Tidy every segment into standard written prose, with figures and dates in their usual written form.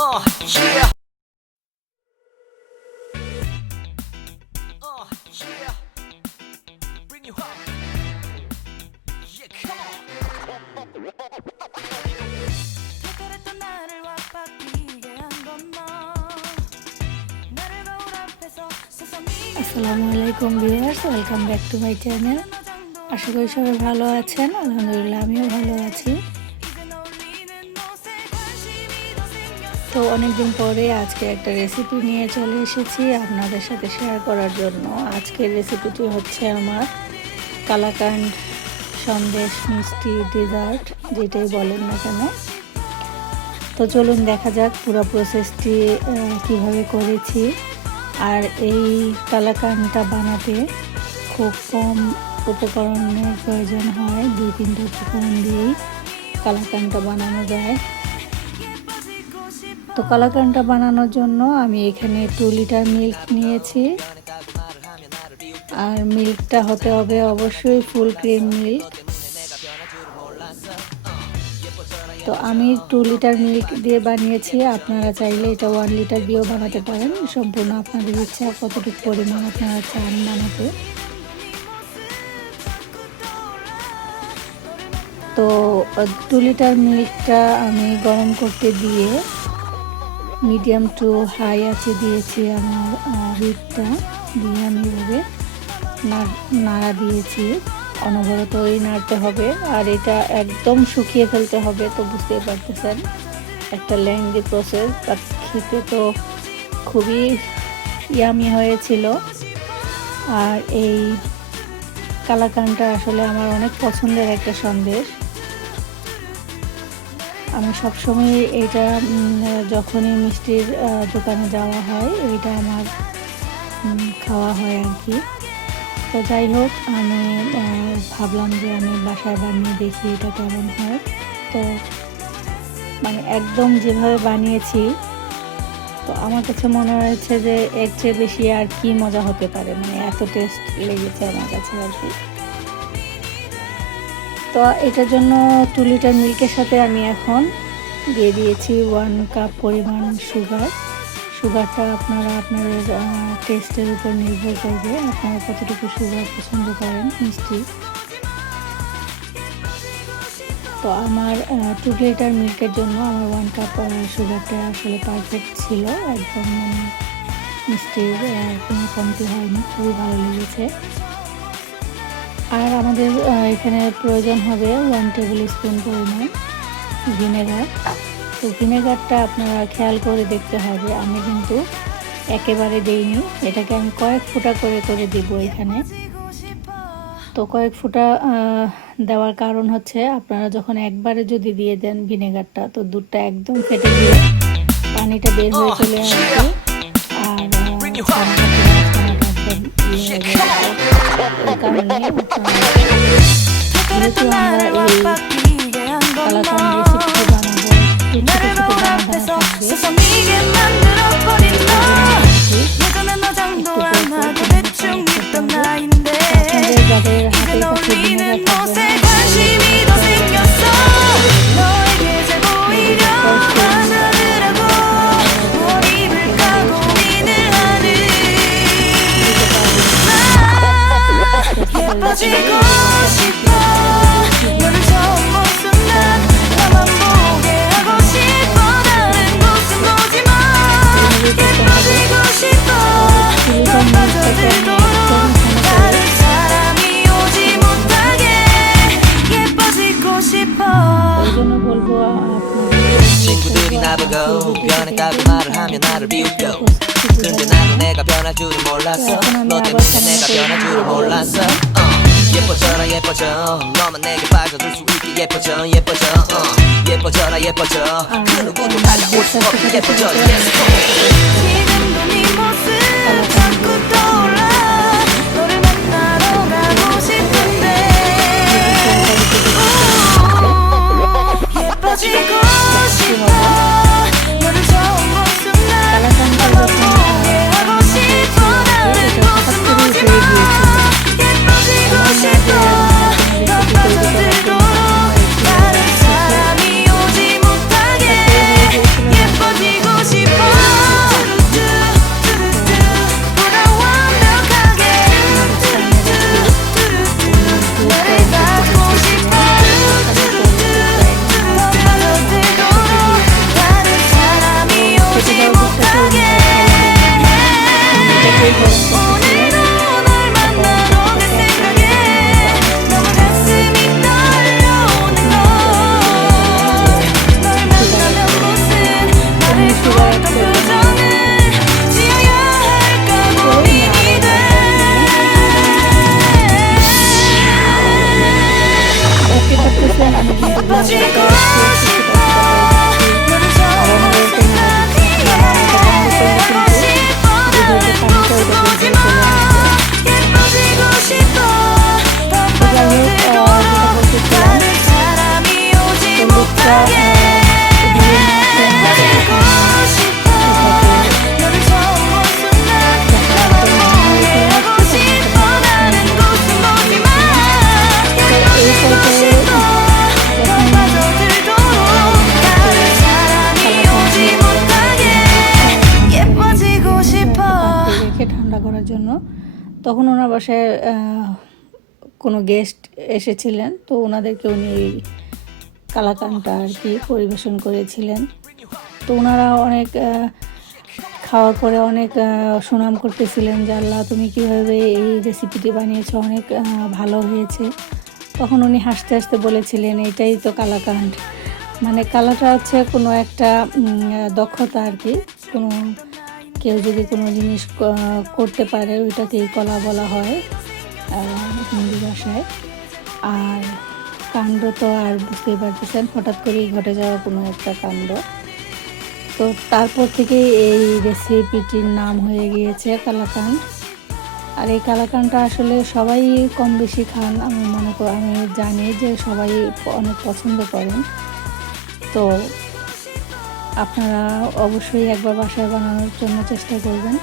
Yeah. Yeah. Bring you home. Yeah, come on. আসসালামু আলাইকুম viewers, welcome back to my channel. আশা করি সবাই ভালো আছেন। আলহামদুলিল্লাহ আমিও ভালো আছি। তো অনেকদিন পরে আজকে একটা রেসিপি নিয়ে চলে এসেছি আপনাদের সাথে শেয়ার করার জন্য। আজকের রেসিপিটি হচ্ছে আমার কালাকান্দ সন্দেশ, মিষ্টি, ডেজার্ট যেটাই বলেন না কেন। তো চলুন দেখা যাক পুরো প্রসেসটি কিভাবে করেছি। আর এই কালাকান্দটা বানাতে খুব কম উপকরণের প্রয়োজন হয়, 2-3টা উপকরণ দিয়েই কালাকান্দটা বানানো যায়। তো কালাকান্দটা বানানোর জন্য আমি এখানে 2 লিটার মিল্ক নিয়েছি। আর মিল্কটা হতে হবে অবশ্যই ফুল ক্রিম মিল্ক। তো আমি 2 লিটার মিল্ক দিয়ে বানিয়েছি, আপনারা চাইলে এটা 1 লিটার দিয়েও বানাতে পারেন, সম্পূর্ণ আপনাদের ইচ্ছা কতটুকু পরিমাণ আপনারা চান বানাতে। তো 2 লিটার মিল্কটা আমি গরম করতে দিয়ে মিডিয়াম টু হাই আঁচে দিয়েছি। আমার হিটটা দিয়ে আমি এভাবে নাড়া দিয়েছি, অনবরতই নাড়তে হবে। আর এটা একদম শুকিয়ে ফেলতে হবে, তো বুঝতেই পারতেছেন একটা লেন্দি প্রসেস। বাট খেতে তো খুবই ইয়ামি হয়েছিল। আর এই কালাকান্দটা আসলে আমার অনেক পছন্দের একটা সন্দেশ। আমি সবসময় এটা যখনই মিষ্টির দোকানে যাওয়া হয় এইটা আমার খাওয়া হয় আর কি। তো যাই হোক, আমি ভাবলাম যে আমি বাসায় বানিয়ে দেখি এটা কেমন হয়। তো মানে একদম যেভাবে বানিয়েছি, তো আমার কাছে মনে হয়েছে যে এর চেয়ে বেশি আর কি মজা হতে পারে, মানে এত টেস্ট লেগেছে আমার কাছে আর কি। তো এটার জন্য 2 লিটার মিল্কের সাথে আমি এখন দিয়ে দিয়েছি 1 কাপ পরিমাণ সুগার। সুগারটা আপনারা আপনাদের টেস্টের উপর নির্ভর করবে, আপনারা কতটুকু সুগার পছন্দ করেন মিষ্টি। তো আমার 2 লিটার মিল্কের জন্য আমার 1 কাপ সুগারটা আসলে পারফেক্ট ছিল, একদম মানে মিষ্টির কোনো কমতি হয়নি, খুবই ভালো লেগেছে। আর আমাদের এখানে প্রয়োজন হবে 1 টেবিল স্পুন পরিমাণ ভিনেগার। তো ভিনেগারটা আপনারা খেয়াল করে দেখতে হবে, আমি কিন্তু একেবারে দেইনি, এটাকে আমি কয়েক ফোঁটা করে করে দিব এখানে। তো কয়েক ফোঁটা দেওয়ার কারণ হচ্ছে আপনারা যখন একবারে যদি দিয়ে দেন ভিনেগারটা, তো দুধটা একদম ফেটে গিয়ে পানিটা বের হয়ে চলে আসবে। আর এই কারণে যেহেতু আমরা এই কালাকান্দ রেসিপি বানাবো, আপনাদের যাদের হাতের কাছে ভিনেগার থাকবে 친구들이 나보고 변했다고 말을 하면 나를 비웃겨. 근데 나는 내가 변할 줄은 몰랐어. 너 때문에 내가 변할 줄은 몰랐어. 예뻐져라 예뻐져, 너만 내게 빠져들 수 있게 예뻐져 예뻐져. 예뻐져라 예뻐져, 그 누구도 다가올 수 없게 예뻐져. Yes, go. 지금도 네 모습 자꾸 떠올라. 너를 만나러 가고 싶은데 예뻐지고 싶어. 너를 처음 본 순간 널 보게 하고 싶어. 다른 곳은 보지 마. 예뻐지고 싶어. 더 빠져들도록 다른 사람이 오지 못하게 예뻐지고 এটা একটু শিশিটা শিশিটা করে দিচ্ছি আর অনবরত নাড়া দিচ্ছি। এটা বন্ধ করলে কিন্তু দুধের যে পানিটা ওটা বের হয়ে চলে আসবে। তো যাই হোক, যেটা বলতেছিলাম, তো দুধটা দিয়ে নেওয়ার পর হচ্ছে এখন এটাকে যখন একদম ঘন হয়ে চলে আসছে তখন এখানে আমি রসুন দিয়েছিলাম। তো এই পর্যায়ে যখন মানে একটু কালাকান হয়ে যাওয়ার মতো হয়ে আসছে, তখন আমি একটা পাত্রে রেখে ঠান্ডা করার জন্য, তখন ওনার বাসায় কোনো গেস্ট এসেছিলেন, তো ওনাদেরকে উনি এই কালাকানটা আর কি পরিবেশন করেছিলেন। তো ওনারা অনেক খাওয়ার পরে অনেক সুনাম করতেছিলেন যে আল্লাহ তুমি কীভাবে এই রেসিপিটি বানিয়েছো, অনেক ভালো হয়েছে। তখন উনি হাসতে হাসতে বলেছিলেন এটাই তো কালাকান্ড। মানে কালাটা হচ্ছে কোনো একটা দক্ষতা আর কি। কোনো কেউ যদি কোনো জিনিস করতে পারে ওইটাকেই কলা বলা হয় হিন্দি ভাষায়। আর কাণ্ড তো আর বুঝতেই পারতেছেন, হঠাৎ করেই ঘটে যাওয়া কোনো একটা কাণ্ড। তো তারপর থেকে এই রেসিপিটির নাম হয়ে গিয়েছে কালাকান্ড। আর এই কালাকান্ডটা আসলে সবাই কম বেশি খান, আমি মনে করি, আমি জানি যে সবাই অনেক পছন্দ করেন। তো আপনারা অবশ্যই একবার বাসায় বানানোর জন্য চেষ্টা করবেন।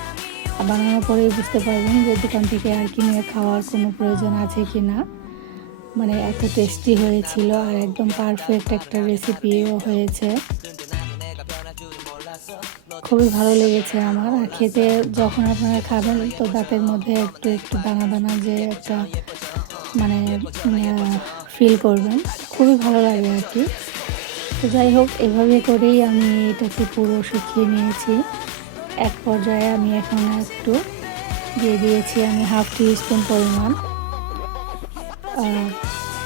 আর বানানোর পরেই বুঝতে পারবেন যে দোকান থেকে আর কিনে খাওয়ার কোনো প্রয়োজন আছে কি না। মানে এত টেস্টি হয়েছিল আর একদম পারফেক্ট একটা রেসিপিও হয়েছে। খুবই ভালো লেগেছে আমার। আর খেতে যখন আপনারা খাবেন তো দাঁতের মধ্যে একটু একটু দানা দানা যে একটা মানে ফিল করবেন, খুবই ভালো লাগে আর কি। তো যাই হোক, এভাবে করেই আমি এটাকে পুরো শুকিয়ে নিয়েছি। এক পর্যায়ে আমি এখন একটু দিয়ে দিয়েছি আমি হাফ টি স্পুন পরিমাণ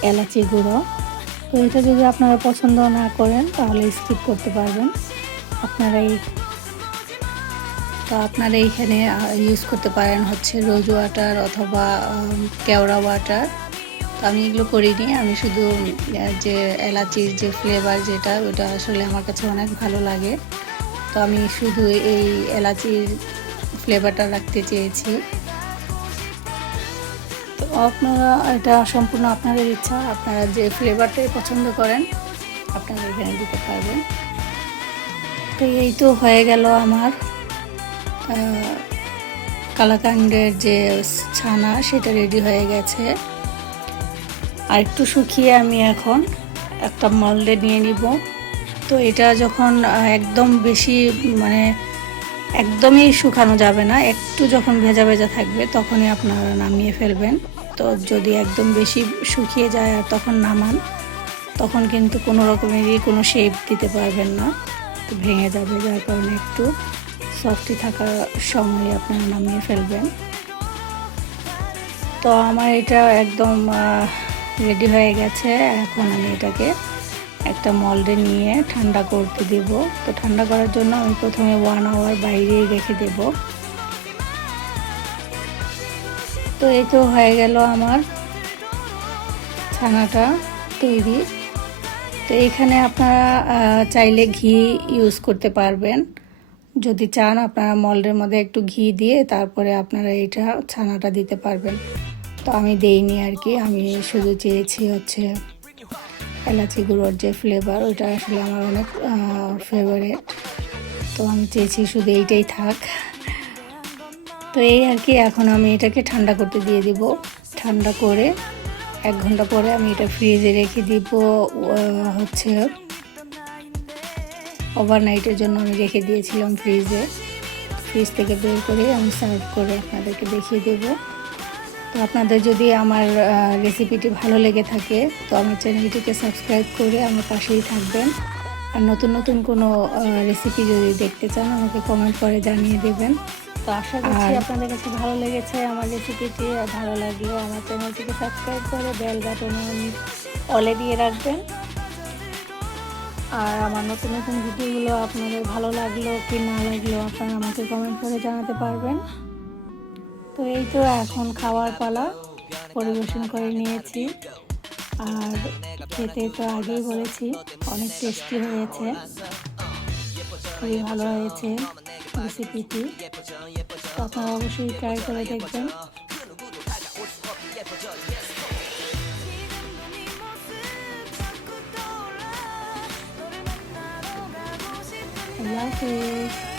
এলাচি গুঁড়ো। তো এটা যদি আপনারা পছন্দ না করেন তাহলে স্কিপ করতে পারবেন। আপনারা এইখানে ইউজ করতে পারেন হচ্ছে রোজ ওয়াটার অথবা কেওড়া ওয়াটার। তো আমি এগুলো করিনি, আমি শুধু যে এলাচির যে ফ্লেভার যেটা, ওটা আসলে আমার কাছে অনেক ভালো লাগে। তো আমি শুধু এই এলাচির ফ্লেভারটা রাখতে চেয়েছি। তো আপনারা, এটা সম্পূর্ণ আপনাদের ইচ্ছা, আপনারা যে ফ্লেভারটাই পছন্দ করেন আপনারা এখানে দিতে পারবেন। তো এই তো হয়ে গেল আমার কালাকান্ডের যে ছানা, সেটা রেডি হয়ে গেছে। আর একটু শুকিয়ে আমি এখন একটা মোল্ডে নিয়ে নিব। তো এটা যখন একদম বেশি মানে একদমই শুকানো যাবে না, একটু যখন ভেজা ভেজা থাকবে তখনই আপনারা নামিয়ে ফেলবেন। তো যদি একদম বেশি শুকিয়ে যায় আর তখন নামান, তখন কিন্তু কোনো রকমেরই কোনো শেপ দিতে পারবেন না, তো ভেঙে যাবে। যার কারণে একটু সফটি থাকার সময় আপনারা নামিয়ে ফেলবেন। তো আমার এটা একদম রেডি হয়ে গেছে। এখন আমি এটাকে একটা মোল্ডে নিয়ে ঠান্ডা করতে দেব। তো ঠান্ডা করার জন্য আমি প্রথমে 1 আওয়ার বাইরেই রেখে দেব। তো এই তো হয়ে গেল আমার ছানাটা তৈরি। তো এখানে আপনারা চাইলে ঘি ইউজ করতে পারবেন, যদি চান আপনারা মোল্ডের মধ্যে একটু ঘি দিয়ে তারপরে আপনারা এটা ছানাটা দিতে পারবেন। তো আমি দেইনি আর কি, আমি শুধু চেয়েছি হচ্ছে এলাচি গুঁড়োর যে ফ্লেভার, ওইটা আসলে আমার অনেক ফেভারিট। তো আমি চেয়েছি শুধু এইটাই থাক। তো এই আর কি, এখন আমি এটাকে ঠান্ডা করতে দিয়ে দিব। ঠান্ডা করে 1 ঘন্টা পরে আমি এটা ফ্রিজে রেখে দিব। হচ্ছে ওভারনাইটের জন্য আমি রেখে দিয়েছিলাম ফ্রিজে। ফ্রিজ থেকে বের করে আমি সার্ভ করে আপনাদেরকে দেখিয়ে দেব। তো আপনাদের যদি আমার রেসিপিটি ভালো লেগে থাকে তো আমার চ্যানেলটিকে সাবস্ক্রাইব করে আমার পাশেই থাকবেন। আর নতুন নতুন কোনো রেসিপি যদি দেখতে চান আমাকে কমেন্ট করে জানিয়ে দেবেন। তো আশা করছি আপনাদের কাছে ভালো লেগেছে আমার রেসিপিটি। আর ভালো লাগলে আমার চ্যানেলটিকে সাবস্ক্রাইব করে বেল বাটন অলে দিয়ে রাখবেন। আর আমার নতুন নতুন ভিডিওগুলো আপনাদের ভালো লাগলো কি না লাগলো আপনারা আমাকে কমেন্ট করে জানাতে পারবেন। তো এই তো এখন খাওয়ার পালা, পরিবেশন করে নিয়েছি। আর খেতে তো আগেই বলেছি অনেক টেস্টি হয়েছে, খুবই ভালো হয়েছে রেসিপিটি। তো আপনারা অবশ্যই ট্রাই করে দেখবেন। আল্লাহ হাফেজ।